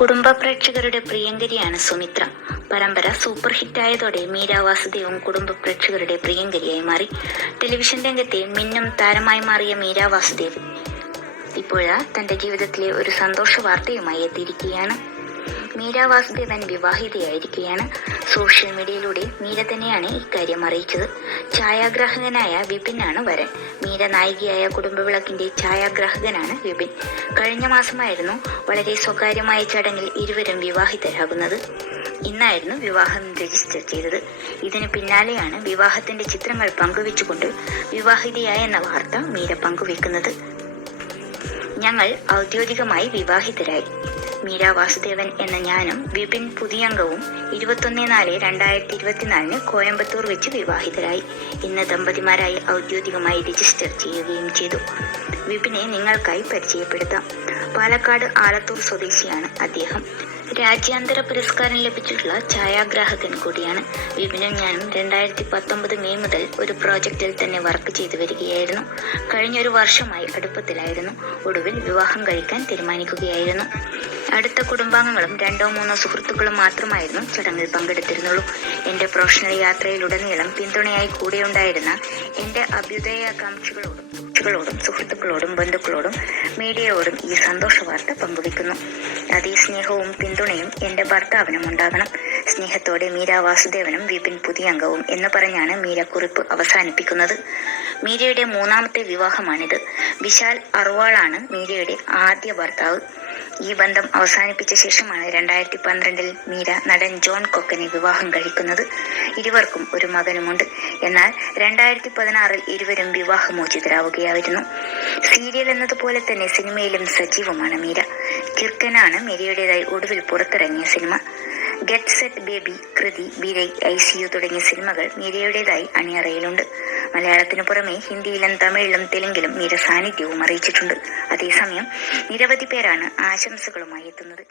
കുടുംബ പ്രേക്ഷകരുടെ പ്രിയങ്കരിയാണ് സുമിത്ര പരമ്പര സൂപ്പർ ഹിറ്റായതോടെ മീര വാസുദേവും കുടുംബ പ്രേക്ഷകരുടെ പ്രിയങ്കരിയായി മാറി ടെലിവിഷൻ രംഗത്തെ മിന്നും താരമായി മാറിയ മീര വാസുദേവ് ഇപ്പോഴാ തന്റെ ജീവിതത്തിലെ ഒരു സന്തോഷ വാർത്തയുമായി എത്തിയിരിക്കുകയാണ് മീര വാസുദേവൻ വിവാഹിതയായിരിക്കുകയാണ് സോഷ്യൽ മീഡിയയിലൂടെ മീര തന്നെയാണ് ഇക്കാര്യം അറിയിച്ചത് ഛായാഗ്രാഹകനായ വിപിനാണ് വരൻ മീര നായികയായ കുടുംബവിളക്കിന്റെ ഛായാഗ്രാഹകനാണ് വിപിൻ കഴിഞ്ഞ മാസമായിരുന്നു വളരെ സ്വകാര്യമായ ചടങ്ങിൽ ഇരുവരും വിവാഹിതരാകുന്നത് ഇന്നായിരുന്നു വിവാഹം രജിസ്റ്റർ ചെയ്തത് ഇതിന് പിന്നാലെയാണ് വിവാഹത്തിന്റെ ചിത്രങ്ങൾ പങ്കുവെച്ചുകൊണ്ട് വിവാഹിതയായ എന്ന വാർത്ത മീര പങ്കുവെക്കുന്നത് ഞങ്ങൾ ഔദ്യോഗികമായി വിവാഹിതരായി മീര വാസുദേവൻ എന്ന ഞാനും വിപിൻ പുതിയംഗവും ഇരുപത്തൊന്ന് നാല് രണ്ടായിരത്തി ഇരുപത്തിനാലിന് കോയമ്പത്തൂർ വെച്ച് വിവാഹിതരായി ഇന്ന് ദമ്പതിമാരായി ഔദ്യോഗികമായി രജിസ്റ്റർ ചെയ്യുകയും ചെയ്തു വിപിനെ നിങ്ങൾക്കായി പരിചയപ്പെടുത്താം പാലക്കാട് ആലത്തൂർ സ്വദേശിയാണ് അദ്ദേഹം രാജ്യാന്തര പുരസ്കാരം ലഭിച്ചിട്ടുള്ള ഛായാഗ്രാഹകൻ കൂടിയാണ് വിപിനും ഞാനും രണ്ടായിരത്തി പത്തൊമ്പത് മെയ് മുതൽ ഒരു പ്രോജക്റ്റിൽ തന്നെ വർക്ക് ചെയ്തു വരികയായിരുന്നു കഴിഞ്ഞൊരു വർഷമായി അടുപ്പത്തിലായിരുന്നു ഒടുവിൽ വിവാഹം കഴിക്കാൻ തീരുമാനിക്കുകയായിരുന്നു അടുത്ത കുടുംബാംഗങ്ങളും രണ്ടോ മൂന്നോ സുഹൃത്തുക്കളും മാത്രമായിരുന്നു ചടങ്ങിൽ പങ്കെടുത്തിരുന്നുള്ളൂ എൻ്റെ പ്രൊഫഷണൽ യാത്രയിലുടനീളം പിന്തുണയായി കൂടെയുണ്ടായിരുന്ന എൻ്റെ അഭ്യുദയാകാംക്ഷികളോടും സുഹൃത്തുക്കളോടും സുഹൃത്തുക്കളോടും ബന്ധുക്കളോടും മീഡിയയോടും ഈ സന്തോഷ വാർത്ത പങ്കുവയ്ക്കുന്നു അതേ സ്നേഹവും പിന്തുണയും എൻ്റെ ഭർത്താവിനും ഉണ്ടാകണം സ്നേഹത്തോടെ മീര വാസുദേവനും വിപിൻ അംഗവും എന്ന് പറഞ്ഞാണ് മീര കുറിപ്പ് അവസാനിപ്പിക്കുന്നത് മീരയുടെ മൂന്നാമത്തെ വിവാഹമാണിത് വിശാൽ അറുവാളാണ് മീരയുടെ ആദ്യ ഭർത്താവ് ഈ ബന്ധം അവസാനിപ്പിച്ച ശേഷമാണ് രണ്ടായിരത്തി പന്ത്രണ്ടിൽ മീര നടൻ ജോൺ കൊക്കനെ വിവാഹം കഴിക്കുന്നത് ഇരുവർക്കും ഒരു മകനുമുണ്ട് എന്നാൽ രണ്ടായിരത്തി പതിനാറിൽ ഇരുവരും വിവാഹമോചിതരാവുകയായിരുന്നു സീരിയൽ എന്നതുപോലെ തന്നെ സിനിമയിലും സജീവമാണ് മീര കിർക്കനാണ് മീരയുടേതായി ഒടുവിൽ പുറത്തിറങ്ങിയ സിനിമ ഗെറ്റ് സെറ്റ് ബേബി കൃതി ബിരൈ ഐ സി യു തുടങ്ങിയ സിനിമകൾ മീരയുടേതായി അണിയറയിലുണ്ട് മലയാളത്തിനു പുറമെ ഹിന്ദിയിലും തമിഴിലും തെലുങ്കിലും നിരസാന്നിധ്യവും അറിയിച്ചിട്ടുണ്ട് അതേസമയം നിരവധി പേരാണ് ആശംസകളുമായി എത്തുന്നത്